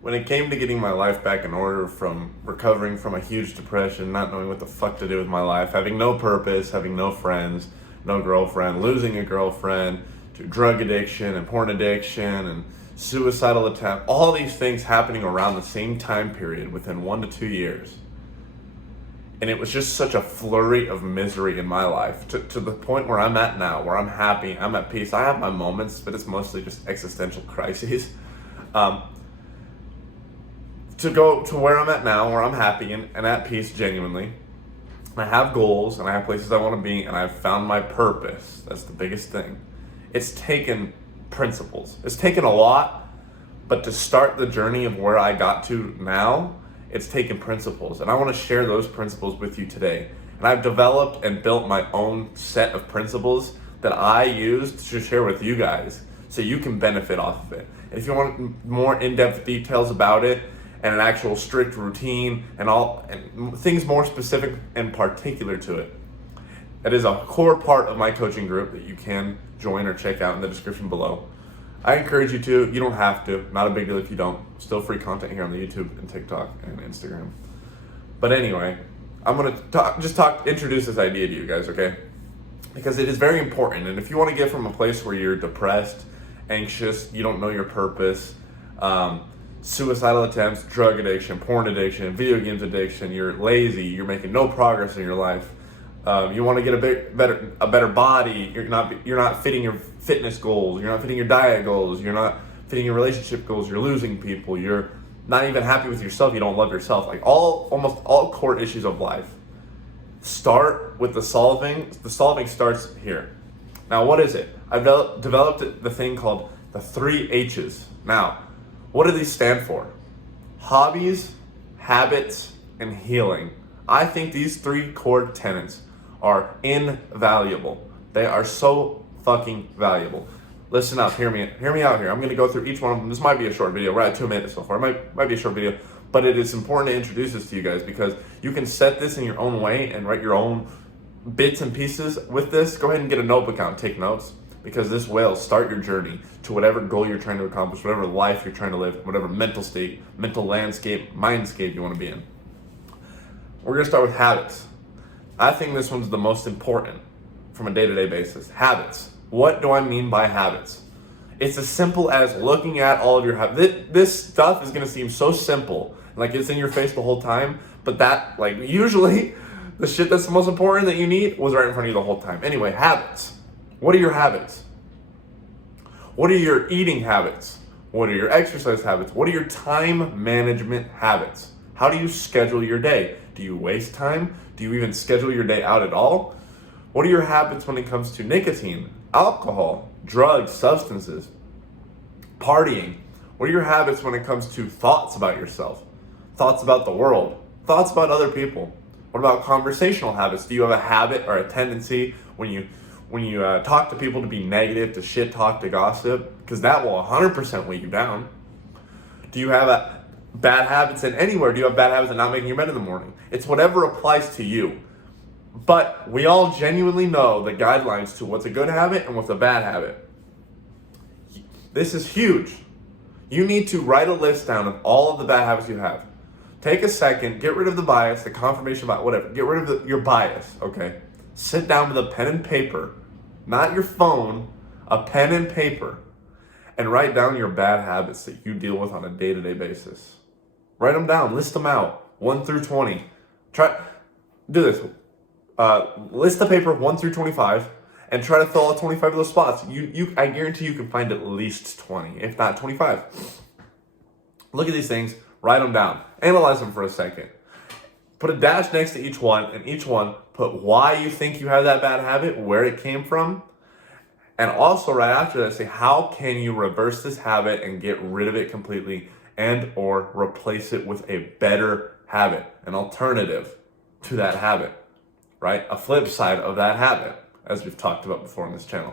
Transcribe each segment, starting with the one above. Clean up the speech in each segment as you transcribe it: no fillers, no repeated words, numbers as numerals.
When it came to getting my life back in order, from recovering from a huge depression, not knowing what the fuck to do with my life, having no purpose, having no friends, no girlfriend, losing a girlfriend, to drug addiction and porn addiction and suicidal attempt, all these things happening around the same time period within 1 to 2 years. And it was just such a flurry of misery in my life to the point where I'm at now, where I'm happy, I'm at peace. I have my moments, but it's mostly just existential crises. To go to where I'm at now, where I'm happy and at peace genuinely. I have goals and I have places I want to be, and I've found my purpose. That's the biggest thing. It's taken principles. It's taken a lot, but to start the journey of where I got to now, it's taken principles. And I want to share those principles with you today. And I've developed and built my own set of principles that I use to share with you guys so you can benefit off of it. And if you want more in-depth details about it, and an actual strict routine and things more specific and particular to it, that is a core part of my coaching group that you can join or check out in the description below. I encourage you to. You don't have to. Not a big deal if you don't. Still free content here on the YouTube and TikTok and Instagram. But anyway, I'm gonna introduce this idea to you guys, okay? Because it is very important. And if you want to get from a place where you're depressed, anxious, you don't know your purpose, suicidal attempts, drug addiction, porn addiction, video games addiction, you're lazy, you're making no progress in your life, you want to get a better body, you're not fitting your fitness goals, you're not fitting your diet goals, you're not fitting your relationship goals, you're losing people, you're not even happy with yourself, you don't love yourself, like almost all core issues of life start with the solving. The solving starts here. Now, what is it? I've developed the thing called the 3 H's. Now, what do these stand for? Hobbies, habits, and healing. I think these 3 core tenets are invaluable. They are so fucking valuable. Listen up, hear me out here. I'm gonna go through each one of them. This might be a short video. We're at 2 minutes so far. It might be a short video, but it is important to introduce this to you guys because you can set this in your own way and write your own bits and pieces with this. Go ahead and get a notebook out and take notes, because this will start your journey to whatever goal you're trying to accomplish, whatever life you're trying to live, whatever mental state, mental landscape, mindscape you want to be in. We're going to start with habits. I think this one's the most important from a day-to-day basis. Habits. What do I mean by habits? It's as simple as looking at all of your habits. This stuff is going to seem so simple, like it's in your face the whole time, but that, like, usually the shit that's the most important that you need was right in front of you the whole time. Anyway, habits. What are your habits? What are your eating habits? What are your exercise habits? What are your time management habits? How do you schedule your day? Do you waste time? Do you even schedule your day out at all? What are your habits when it comes to nicotine, alcohol, drugs, substances, partying? What are your habits when it comes to thoughts about yourself, thoughts about the world, thoughts about other people? What about conversational habits? Do you have a habit or a tendency when you talk to people to be negative, to shit talk, to gossip? Because that will 100% weigh you down. Do you have bad habits in anywhere? Do you have bad habits of not making your bed in the morning? It's whatever applies to you. But we all genuinely know the guidelines to what's a good habit and what's a bad habit. This is huge. You need to write a list down of all of the bad habits you have. Take a second, get rid of the bias, the confirmation bias, whatever. Get rid of your bias, okay? Sit down with a pen and paper, not your phone, a pen and paper, and write down your bad habits that you deal with on a day-to-day basis. Write them down, list them out, 1 through 20. Do this. List the paper 1 through 25, and try to fill out 25 of those spots. I guarantee you can find at least 20, if not 25. Look at these things, write them down, analyze them for a second. Put a dash next to each one, and each one put why you think you have that bad habit, where it came from, and also right after that say how can you reverse this habit and get rid of it completely and or replace it with a better habit, an alternative to that habit, right? A flip side of that habit, as we've talked about before on this channel.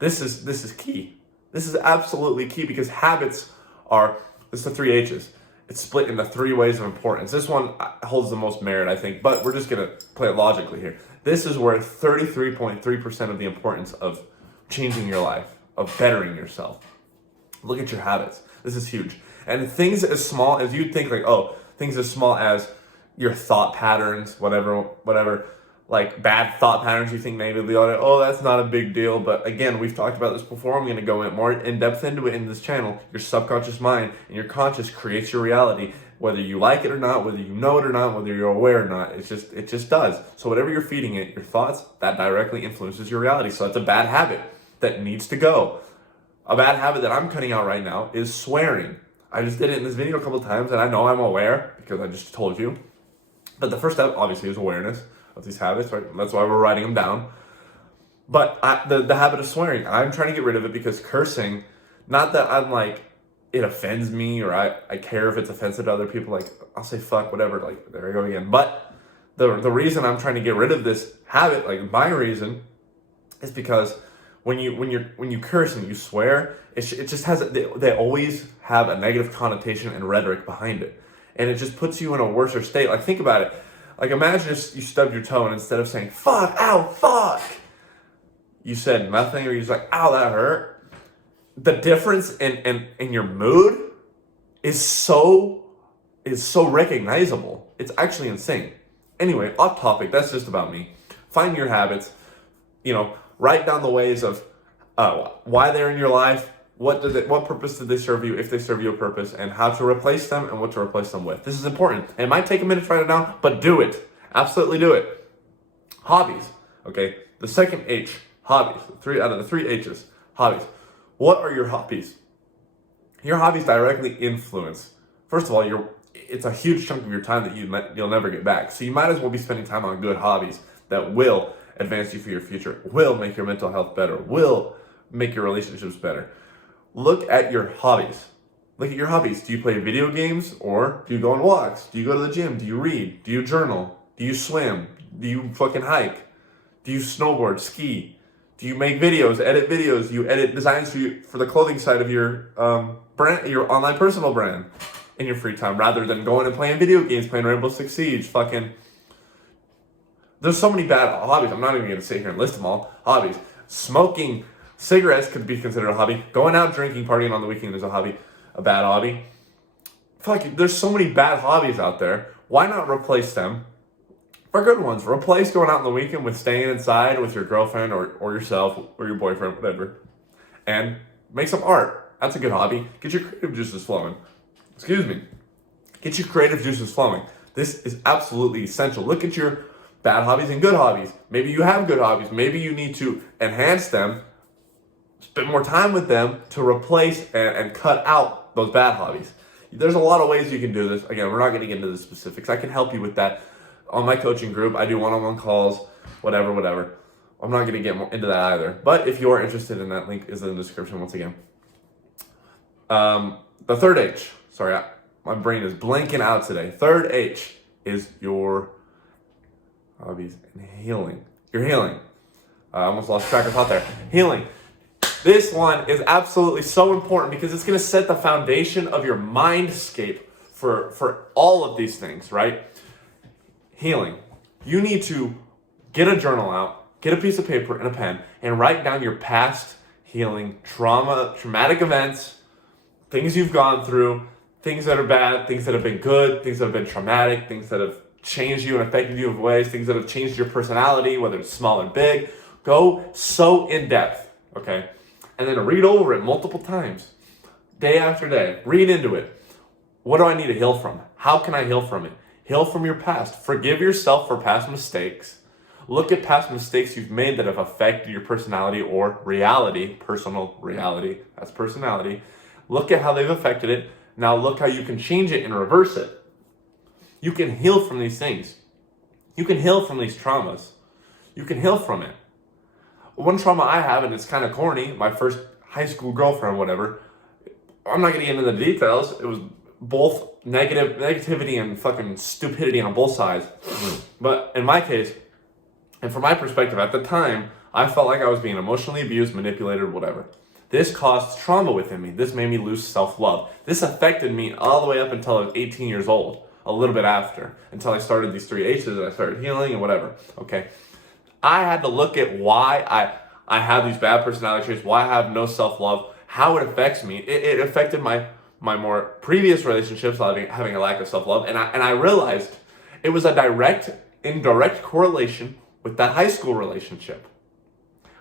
This is key. This is absolutely key because habits are, it's the 3 H's. It's split into 3 ways of importance. This one holds the most merit, I think, but we're just going to play it logically here. This is where 33.3% of the importance of changing your life, of bettering yourself. Look at your habits. This is huge. And things as small as you'd think, like, oh, things as small as your thought patterns, whatever, like bad thought patterns you think negatively on it. Oh, that's not a big deal. But again, we've talked about this before. I'm going to go more in depth into it in this channel. Your subconscious mind and your conscious creates your reality, whether you like it or not, whether you know it or not, whether you're aware or not. It just does. So whatever you're feeding it, your thoughts, that directly influences your reality. So that's a bad habit that needs to go. A bad habit that I'm cutting out right now is swearing. I just did it in this video a couple of times, and I know I'm aware because I just told you. But the first step, obviously, is awareness of these habits, right? That's why we're writing them down. But the habit of swearing, I'm trying to get rid of it because cursing, not that I'm like, it offends me or I care if it's offensive to other people. Like, I'll say fuck, whatever, like, there I go again. But the reason I'm trying to get rid of this habit, like my reason, is because when you curse and you swear, it just has, they always have a negative connotation and rhetoric behind it. And it just puts you in a worse state. Like, think about it. Like, imagine if you stubbed your toe and instead of saying, fuck, ow, fuck, you said nothing, or you're just like, ow, that hurt. The difference in your mood is so recognizable. It's actually insane. Anyway, off topic, that's just about me. Find your habits, write down the ways of why they're in your life, what purpose did they serve you, if they serve you a purpose, and how to replace them and what to replace them with. This is important. It might take a minute to write it down, but do it. Absolutely do it. Hobbies. Okay, the second H, hobbies. 3 out of the 3 H's, hobbies. What are your hobbies? Your hobbies directly influence. First of all, it's a huge chunk of your time that you'll never get back. So you might as well be spending time on good hobbies that will advance you for your future, will make your mental health better, will make your relationships better. Look at your hobbies. Look at your hobbies. Do you play video games, or do you go on walks? Do you go to the gym? Do you read? Do you journal? Do you swim? Do you fucking hike? Do you snowboard, ski? Do you make videos, edit videos? Do you edit designs for the clothing side of your brand, your online personal brand, in your free time, rather than going and playing video games, playing Rainbow Six Siege, There's so many bad hobbies. I'm not even going to sit here and list them all. Hobbies. Smoking cigarettes could be considered a hobby. Going out drinking, partying on the weekend is a hobby. A bad hobby. There's so many bad hobbies out there. Why not replace them for good ones? Replace going out on the weekend with staying inside with your girlfriend or yourself or your boyfriend, whatever. And make some art. That's a good hobby. Get your creative juices flowing. Get your creative juices flowing. This is absolutely essential. Look at your bad hobbies and good hobbies. Maybe you have good hobbies. Maybe you need to enhance them, spend more time with them to replace and cut out those bad hobbies. There's a lot of ways you can do this. Again, we're not going to get into the specifics. I can help you with that on my coaching group. I do one-on-one calls, whatever. I'm not going to get more into that either. But if you are interested in that, link is in the description once again. The third H. Sorry, my brain is blanking out today. Third H is your hobbies and healing. Your healing. I almost lost track of thought there. Healing. This one is absolutely so important because it's going to set the foundation of your mindscape for all of these things, right? Healing. You need to get a journal out, get a piece of paper and a pen, and write down your past healing, traumatic events, things you've gone through, things that are bad, things that have been good, things that have been traumatic, things that have changed you and affected you in ways, things that have changed your personality, whether it's small or big. Go so in depth, okay? And then read over it multiple times, day after day. Read into it. What do I need to heal from? How can I heal from it? Heal from your past. Forgive yourself for past mistakes. Look at past mistakes you've made that have affected your personality or reality, personal reality, that's personality. Look at how they've affected it. Now look how you can change it and reverse it. You can heal from these things. You can heal from these traumas. You can heal from it. One trauma I have, and it's kind of corny, my first high school girlfriend, whatever. I'm not going to get into the details. It was both negativity and fucking stupidity on both sides. But in my case, and from my perspective at the time, I felt like I was being emotionally abused, manipulated, whatever. This caused trauma within me. This made me lose self-love. This affected me all the way up until I was 18 years old, a little bit after, until I started these 3 H's and I started healing and whatever, okay? I had to look at why I have these bad personality traits, why I have no self-love, how it affects me. It affected my my more previous relationships, having a lack of self-love, and I realized it was a indirect correlation with that high school relationship.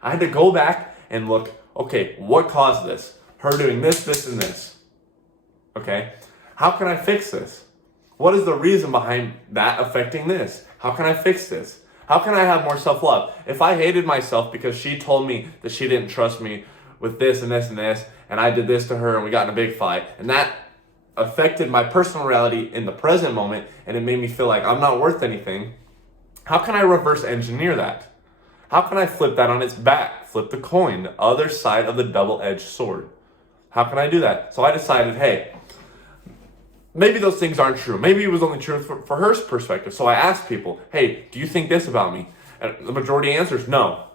I had to go back and look, okay, what caused this? Her doing this, this, and this. Okay? How can I fix this? What is the reason behind that affecting this? How can I fix this? How can I have more self-love? If I hated myself because she told me that she didn't trust me with this and this and this, and I did this to her and we got in a big fight, and that affected my personal reality in the present moment, and it made me feel like I'm not worth anything, how can I reverse engineer that? How can I flip that on its back? Flip the coin, the other side of the double-edged sword. How can I do that? So I decided, hey, maybe those things aren't true. Maybe it was only true for her perspective. So I asked people, hey, do you think this about me? And the majority answers, no.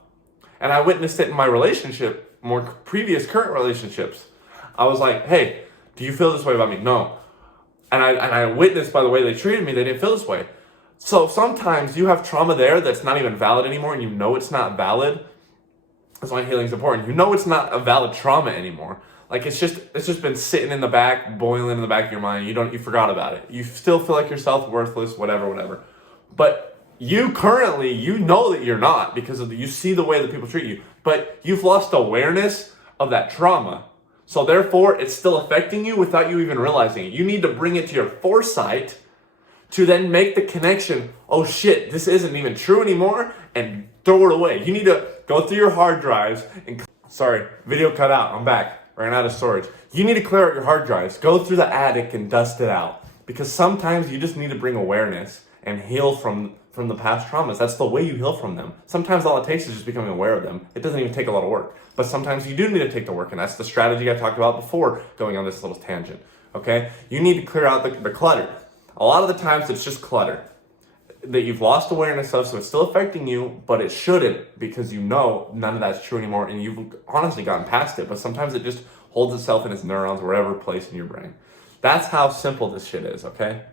And I witnessed it in my relationship, more previous current relationships. I was like, hey, do you feel this way about me? No. And I witnessed by the way they treated me, they didn't feel this way. So sometimes you have trauma there that's not even valid anymore, and you know it's not valid. That's why healing is important. You know it's not a valid trauma anymore. Like it's just been sitting in the back, boiling in the back of your mind. You forgot about it. You still feel like you're self-worthless, whatever. But you currently, you know that you're not because you see the way that people treat you. But you've lost awareness of that trauma. So therefore, it's still affecting you without you even realizing it. You need to bring it to your foresight to then make the connection, oh shit, this isn't even true anymore, and throw it away. You need to go through your hard drives and, sorry, video cut out, I'm back, ran out of storage. You need to clear out your hard drives, go through the attic and dust it out. Because sometimes you just need to bring awareness and heal from the past traumas. That's the way you heal from them. Sometimes all it takes is just becoming aware of them. It doesn't even take a lot of work. But sometimes you do need to take the work, and that's the strategy I talked about before going on this little tangent, okay? You need to clear out the clutter. A lot of the times it's just clutter that you've lost awareness of, so it's still affecting you, but it shouldn't because you know none of that's true anymore and you've honestly gotten past it, but sometimes it just holds itself in its neurons wherever place in your brain. That's how simple this shit is, okay?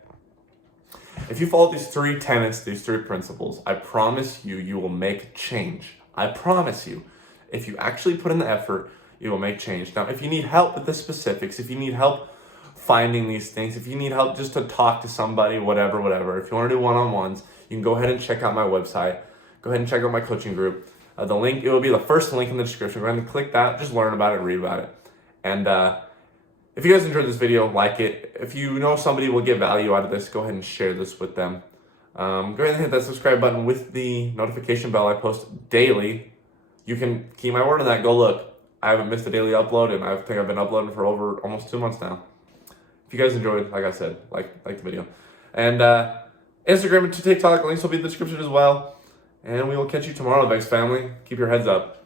If you follow these 3 tenets, these 3 principles, I promise you will make change. I promise you. If you actually put in the effort, you will make change. Now, if you need help with the specifics, if you need help finding these things, if you need help just to talk to somebody, whatever, if you want to do one-on-ones, you can go ahead and check out my website. Go ahead and check out my coaching group. The link, it will be the first link in the description. Go ahead and click that, just learn about it, read about it. And if you guys enjoyed this video, like it. If you know somebody will get value out of this, go ahead and share this with them. Go ahead and hit that subscribe button with the notification bell. I post daily. You can keep my word on that. Go look. I haven't missed a daily upload, and I think I've been uploading for over almost 2 months now. If you guys enjoyed, like I said, like the video. And Instagram and TikTok links will be in the description as well. And we will catch you tomorrow, VEXED family. Keep your heads up.